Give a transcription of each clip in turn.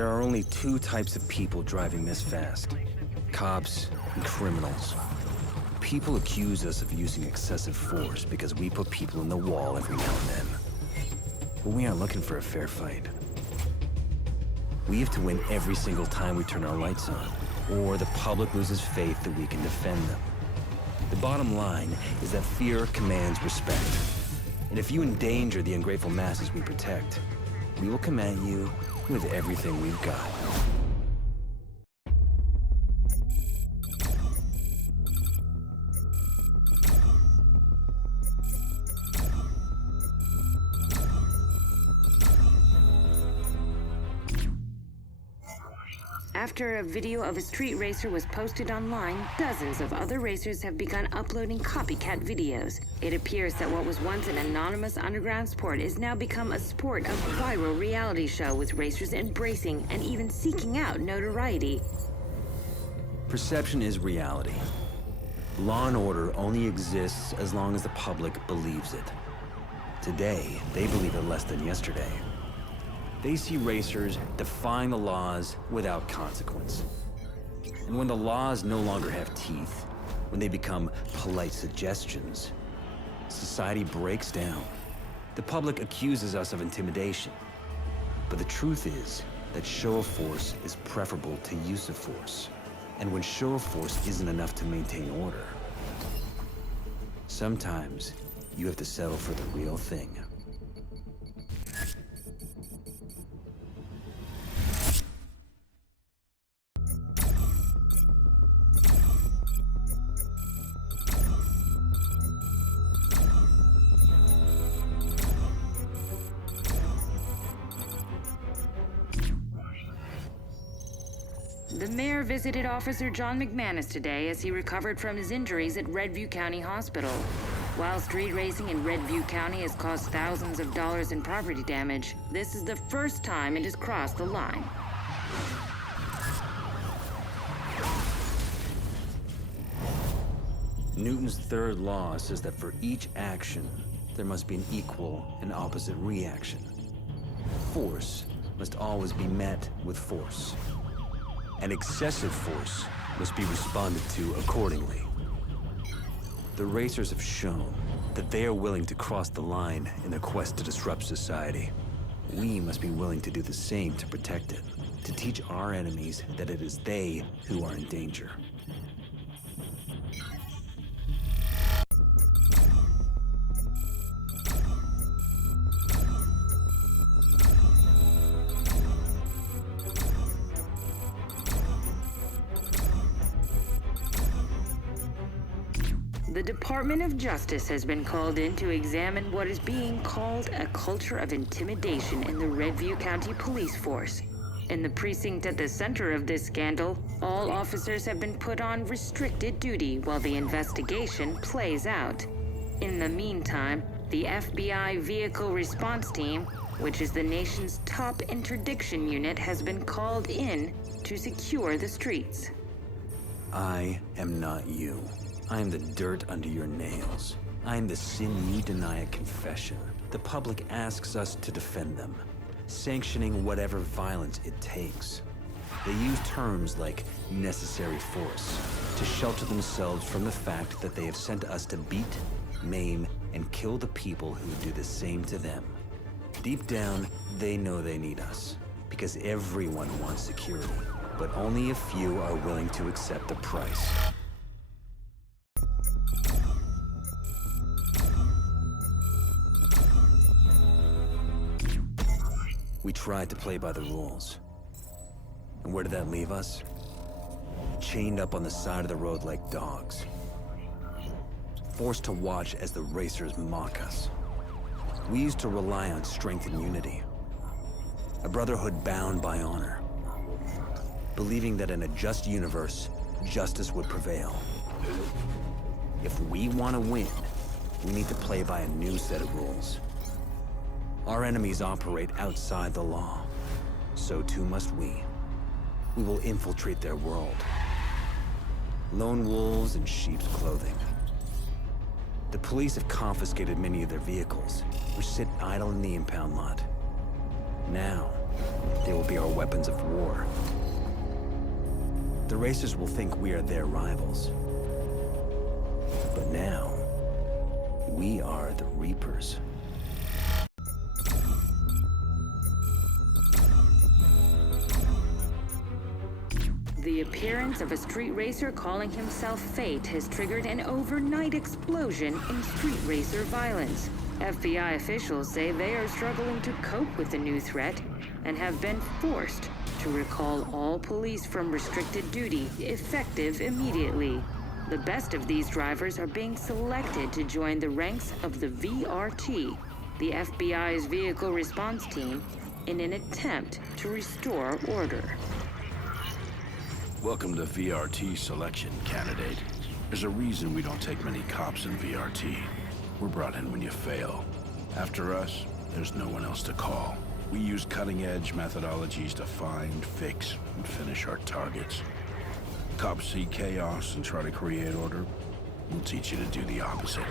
There are only two types of people driving this fast: cops and criminals. People accuse us of using excessive force because we put people in the wall every now and then. But we aren't looking for a fair fight. We have to win every single time we turn our lights on, or the public loses faith that we can defend them. The bottom line is that fear commands respect. And if you endanger the ungrateful masses we protect, we will come at you with everything we've got. After a video of a street racer was posted online, dozens of other racers have begun uploading copycat videos. It appears that what was once an anonymous underground sport is now become a sport of viral reality show, with racers embracing and even seeking out notoriety. Perception is reality. Law and order only exists as long as the public believes it. Today, they believe it less than yesterday. They see racers defying the laws without consequence. And when the laws no longer have teeth, when they become polite suggestions, society breaks down. The public accuses us of intimidation. But the truth is that show of force is preferable to use of force. And when show of force isn't enough to maintain order, sometimes you have to settle for the real thing. The mayor visited Officer John McManus today as he recovered from his injuries at Redview County Hospital. While street racing in Redview County has caused thousands of dollars in property damage, this is the first time it has crossed the line. Newton's third law says that for each action, there must be an equal and opposite reaction. Force must always be met with force. And excessive force must be responded to accordingly. The racers have shown that they are willing to cross the line in their quest to disrupt society. We must be willing to do the same to protect it, to teach our enemies that it is they who are in danger. The Department of Justice has been called in to examine what is being called a culture of intimidation in the Redview County Police Force. In the precinct at the center of this scandal, all officers have been put on restricted duty while the investigation plays out. In the meantime, the FBI Vehicle Response Team, which is the nation's top interdiction unit, has been called in to secure the streets. I am not you. I am the dirt under your nails. I am the sin you deny at confession. The public asks us to defend them, sanctioning whatever violence it takes. They use terms like necessary force to shelter themselves from the fact that they have sent us to beat, maim, and kill the people who do the same to them. Deep down, they know they need us, because everyone wants security, but only a few are willing to accept the price. We tried to play by the rules. And where did that leave us? Chained up on the side of the road like dogs. Forced to watch as the racers mock us. We used to rely on strength and unity. A brotherhood bound by honor. Believing that in a just universe, justice would prevail. If we want to win, we need to play by a new set of rules. Our enemies operate outside the law. So too must we. We will infiltrate their world. Lone wolves in sheep's clothing. The police have confiscated many of their vehicles, which sit idle in the impound lot. Now, They will be our weapons of war. The racers will think we are their rivals. But now, we are the Reapers. The appearance of a street racer calling himself Fate has triggered an overnight explosion in street racer violence. FBI officials say they are struggling to cope with the new threat and have been forced to recall all police from restricted duty, effective immediately. The best of these drivers are being selected to join the ranks of the VRT, the FBI's vehicle response team, in an attempt to restore order. Welcome to VRT selection, candidate. There's a reason we don't take many cops in VRT. We're brought in when you fail. After us, there's no one else to call. We use cutting-edge methodologies to find, fix, and finish our targets. Cops see chaos and try to create order. We'll teach you to do the opposite.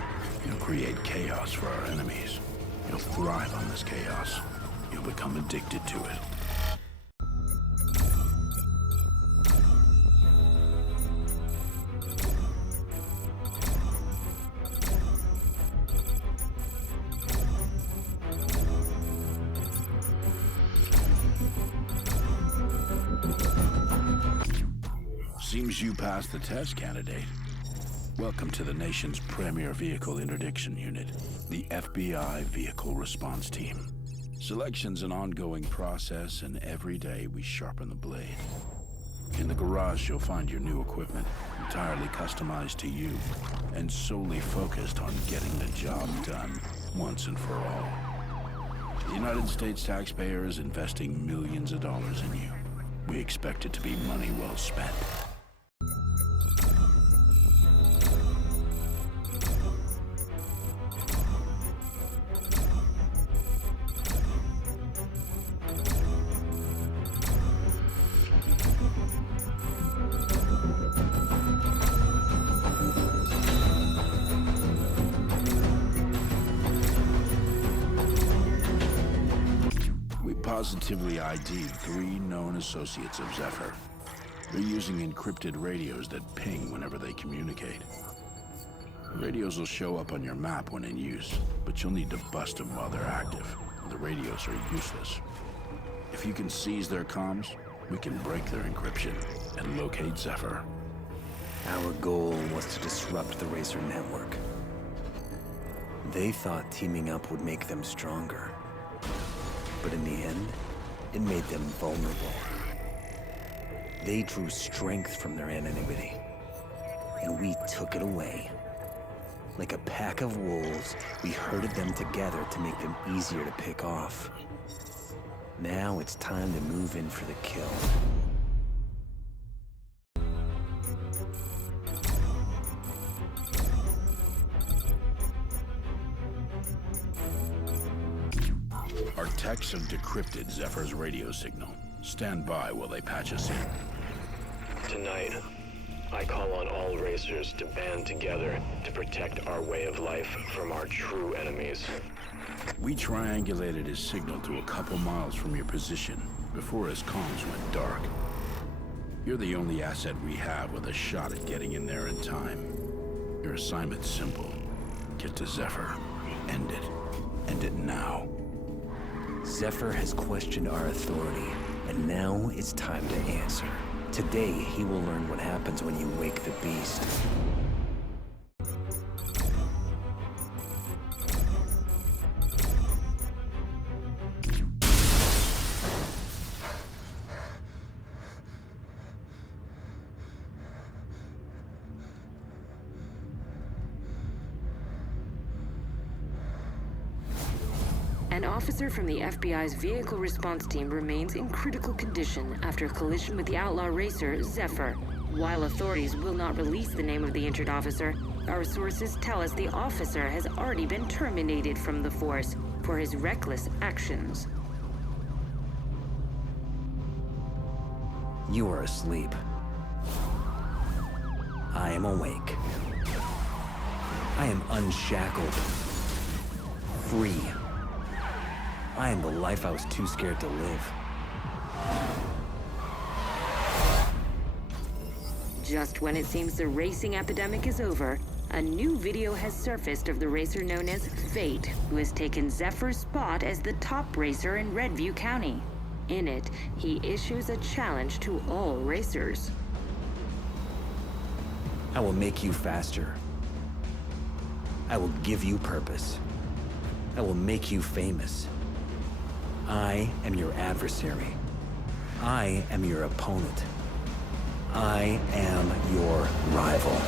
You'll create chaos for our enemies. You'll thrive on this chaos. You'll become addicted to it. Seems you passed the test, candidate. Welcome to the nation's premier vehicle interdiction unit, the FBI Vehicle Response Team. Selection's an ongoing process, and every day we sharpen the blade. In the garage, you'll find your new equipment, entirely customized to you, and solely focused on getting the job done once and for all. The United States taxpayer is investing millions of dollars in you. We expect it to be money well spent. Positively ID 3 known associates of Zephyr. They're using encrypted radios that ping whenever they communicate. The radios will show up on your map when in use, but you'll need to bust them while they're active. The radios are useless. If you can seize their comms, we can break their encryption and locate Zephyr. Our goal was to disrupt the Racer network. They thought teaming up would make them stronger. But in the end, it made them vulnerable. They drew strength from their anonymity, and we took it away. Like a pack of wolves, we herded them together to make them easier to pick off. Now it's time to move in for the kill. Our techs have decrypted Zephyr's radio signal. Stand by while they patch us in. Tonight, I call on all racers to band together to protect our way of life from our true enemies. We triangulated his signal to a couple miles from your position before his comms went dark. You're the only asset we have with a shot at getting in there in time. Your assignment's simple. Get to Zephyr. End it. End it now. Zephyr has questioned our authority, and now it's time to answer. Today, he will learn what happens when you wake the beast. An officer from the FBI's vehicle response team remains in critical condition after a collision with the outlaw racer, Zephyr. While authorities will not release the name of the injured officer, our sources tell us the officer has already been terminated from the force for his reckless actions. You are asleep. I am awake. I am unshackled. Free. I am the life I was too scared to live. Just when it seems the racing epidemic is over, a new video has surfaced of the racer known as Fate, who has taken Zephyr's spot as the top racer in Redview County. In it, he issues a challenge to all racers. I will make you faster. I will give you purpose. I will make you famous. I am your adversary. I am your opponent. I am your rival.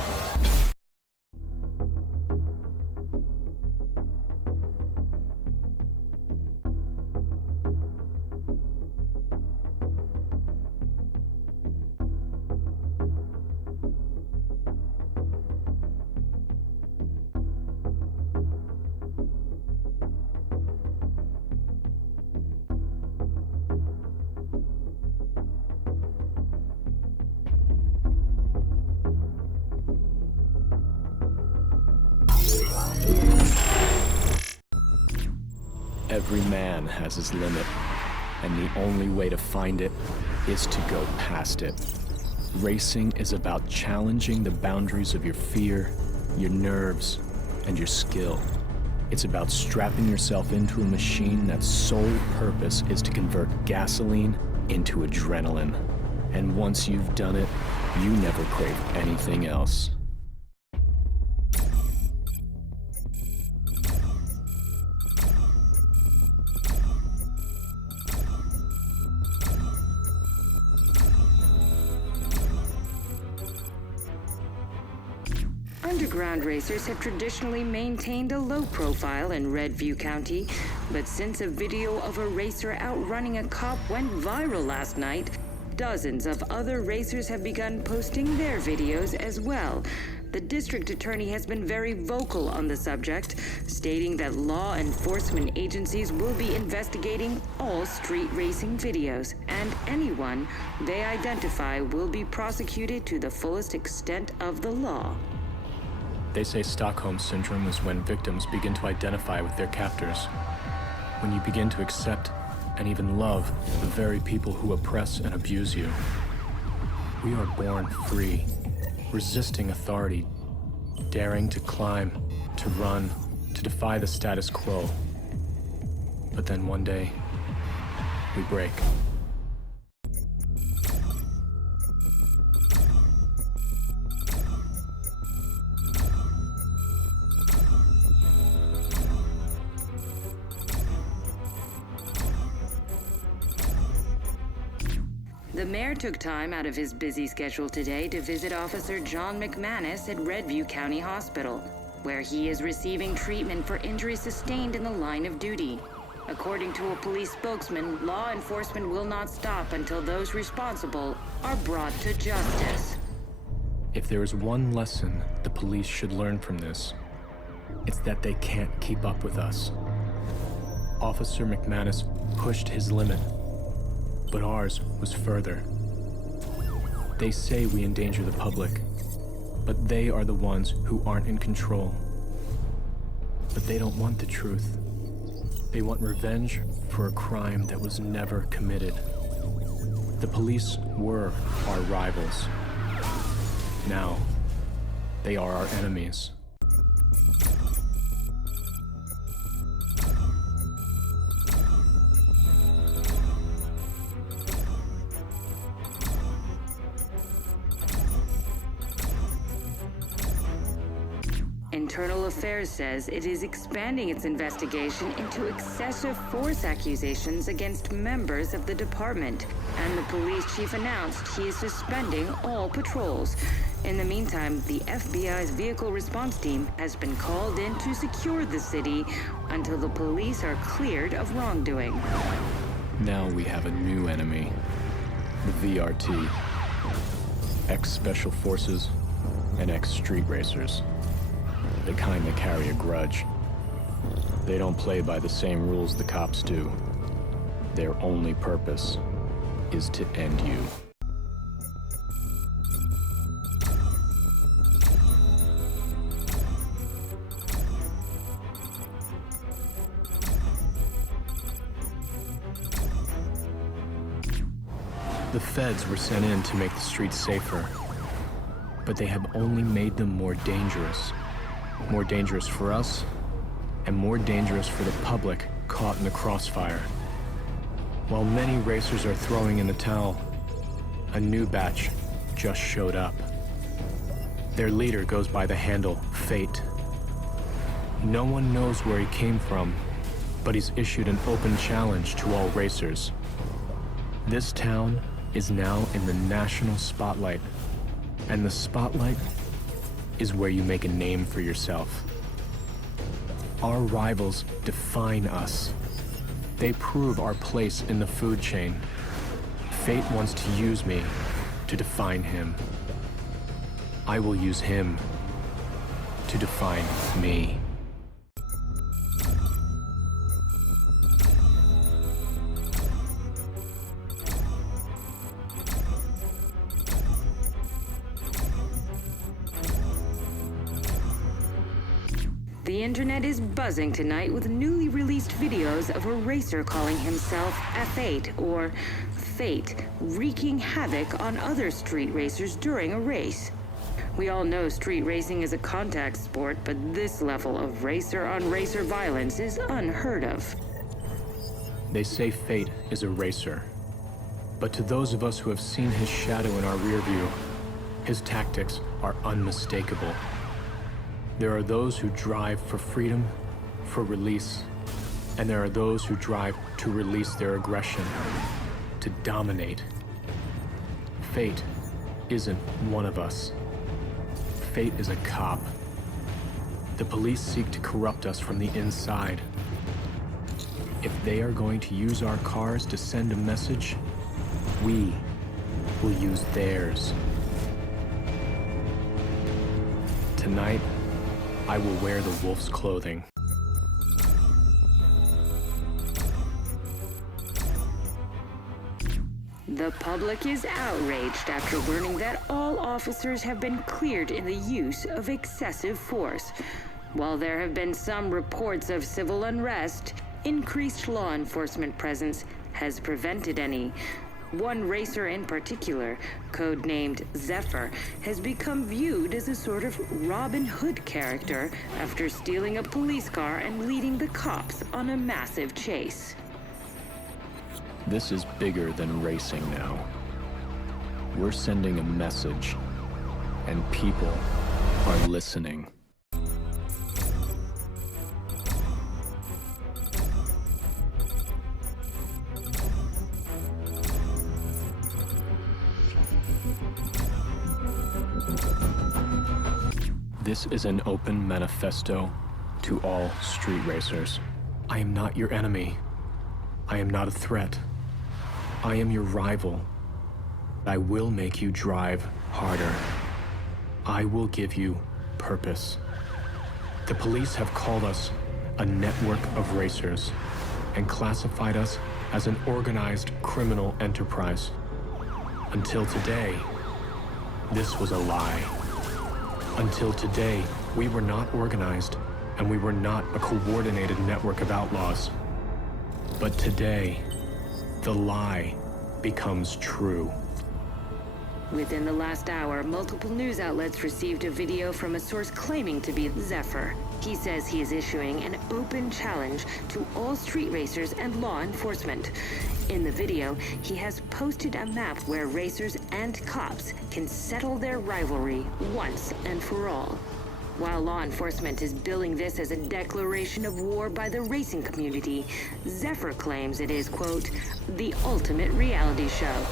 Every man has his limit, and the only way to find it is to go past it. Racing is about challenging the boundaries of your fear, your nerves, and your skill. It's about strapping yourself into a machine that's sole purpose is to convert gasoline into adrenaline. And once you've done it, you never crave anything else. Underground racers have traditionally maintained a low profile in Redview County, but since a video of a racer outrunning a cop went viral last night, dozens of other racers have begun posting their videos as well. The district attorney has been very vocal on the subject, stating that law enforcement agencies will be investigating all street racing videos, and anyone they identify will be prosecuted to the fullest extent of the law. They say Stockholm Syndrome is when victims begin to identify with their captors. When you begin to accept and even love the very people who oppress and abuse you. We are born free, resisting authority, daring to climb, to run, to defy the status quo. But then one day, we break. The mayor took time out of his busy schedule today to visit Officer John McManus at Redview County Hospital, where he is receiving treatment for injuries sustained in the line of duty. According to a police spokesman, law enforcement will not stop until those responsible are brought to justice. If there is one lesson the police should learn from this, it's that they can't keep up with us. Officer McManus pushed his limit, but ours was further. They say we endanger the public, but they are the ones who aren't in control. But they don't want the truth. They want revenge for a crime that was never committed. The police were our rivals. Now, they are our enemies. Internal Affairs says it is expanding its investigation into excessive force accusations against members of the department, and the police chief announced he is suspending all patrols. In the meantime, the FBI's vehicle response team has been called in to secure the city until the police are cleared of wrongdoing. Now we have a new enemy, the VRT, ex-Special Forces and ex-Street Racers. The kind that carry a grudge. They don't play by the same rules the cops do. Their only purpose is to end you. The feds were sent in to make the streets safer, but they have only made them more dangerous. More dangerous for us, and more dangerous for the public caught in the crossfire. While many racers are throwing in the towel, a new batch just showed up. Their leader goes by the handle Fate. No one knows where he came from, but he's issued an open challenge to all racers. This town is now in the national spotlight, and the spotlight is where you make a name for yourself. Our rivals define us. They prove our place in the food chain. Fate wants to use me to define him. I will use him to define me. The internet is buzzing tonight with newly released videos of a racer calling himself F8, or Fate, wreaking havoc on other street racers during a race. We all know street racing is a contact sport, but this level of racer-on-racer violence is unheard of. They say Fate is a racer, but to those of us who have seen his shadow in our rear view, his tactics are unmistakable. There are those who drive for freedom, for release, and there are those who drive to release their aggression, to dominate. Fate isn't one of us. Fate is a cop. The police seek to corrupt us from the inside. If they are going to use our cars to send a message, we will use theirs. Tonight, I will wear the wolf's clothing. The public is outraged after learning that all officers have been cleared in the use of excessive force. While there have been some reports of civil unrest, increased law enforcement presence has prevented any. One racer in particular, codenamed Zephyr, has become viewed as a sort of Robin Hood character after stealing a police car and leading the cops on a massive chase. This is bigger than racing now. We're sending a message, and people are listening. This is an open manifesto to all street racers. I am not your enemy. I am not a threat. I am your rival. I will make you drive harder. I will give you purpose. The police have called us a network of racers and classified us as an organized criminal enterprise. Until today, this was a lie. Until today, we were not organized, and we were not a coordinated network of outlaws. But today, the lie becomes true. Within the last hour, multiple news outlets received a video from a source claiming to be Zephyr. He says he is issuing an open challenge to all street racers and law enforcement. In the video, he has posted a map where racers and cops can settle their rivalry once and for all. While law enforcement is billing this as a declaration of war by the racing community, Zephyr claims it is, quote, the ultimate reality show.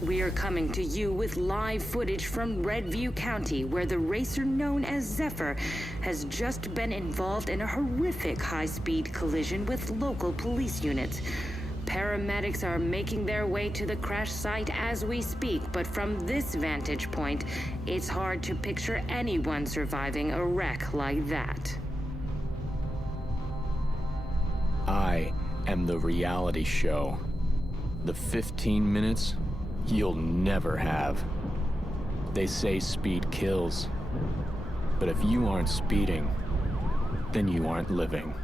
We are coming to you with live footage from Redview County, where the racer known as Zephyr has just been involved in a horrific high-speed collision with local police units. Paramedics are making their way to the crash site as we speak, but from this vantage point, it's hard to picture anyone surviving a wreck like that. I am the reality show. The 15 minutes You'll never have. They say speed kills. But if you aren't speeding, then you aren't living.